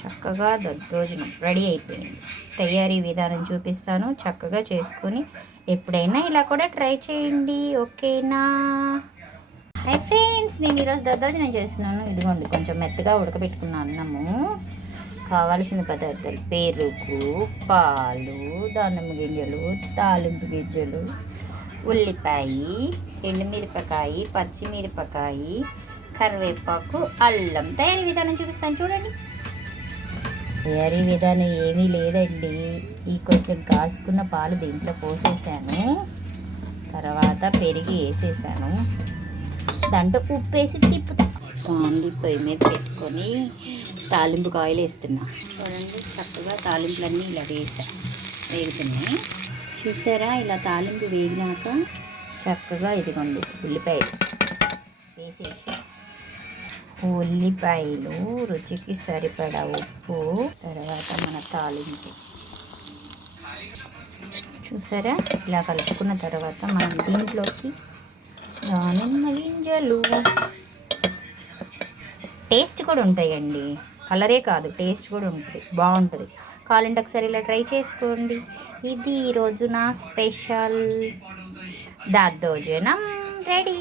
చక్కగా దద్దోజనం రెడీ అయిపోయింది. తయారీ విధానం చూపిస్తాను చక్కగా చేసుకొని ఎప్పుడైనా ఇలా కూడా ట్రై చేయండి. ఓకేనా? హై ఫ్రెండ్స్ నేను ఈరోజు దద్దోజనం చేస్తున్నాను. ఇదిగోండి కొంచెం మెత్తగా ఉడకబెట్టుకున్న అన్నము. కావాల్సిన పదార్థాలు పెరుగు పాలు దానిమ్మ గింజలు తాలింపు గింజలు ఉల్లిపాయ ఎండుమిరపకాయ పచ్చిమిరపకాయ కరివేపాకు అల్లం. తయారీ విధానం చూపిస్తాను. చూడండి. తయారీ విధానం ఏమీ లేదండి. ఈ కొంచెం కాసుకున్న పాలు దీంట్లో పోసేసాను. తర్వాత పెరిగి వేసేసాను. దాంట్లో ఉప్పు వేసి తిప్పుతా. బాగుంది పొయ్యి మీద పెట్టుకొని తాలింపు కాయలు వేస్తున్నా. చూడండి చక్కగా తాలింపులన్నీ ఇలా వేసా. వేగుతున్నాయి. చూసారా ఇలా తాలింపు వేగినాక చక్కగా ఇదిగోండి ఉల్లిపాయ వేసేసి ఉల్లిపాయలు రుచికి సరిపడా ఉప్పు తర్వాత మన తాలింపు. చూసారా? ఇలా కలుపుకున్న తర్వాత మనం దీంట్లోకి దానిమ్మ గింజలు. టేస్ట్ కూడా ఉంటాయండి. కలరే కాదు టేస్ట్ కూడా ఉంటుంది బాగుంటుంది. కావాలంటే ఒకసారి ఇలా ట్రై చేసుకోండి. ఇది ఈరోజు నా స్పెషల్. దాద్దోజనం రెడీ.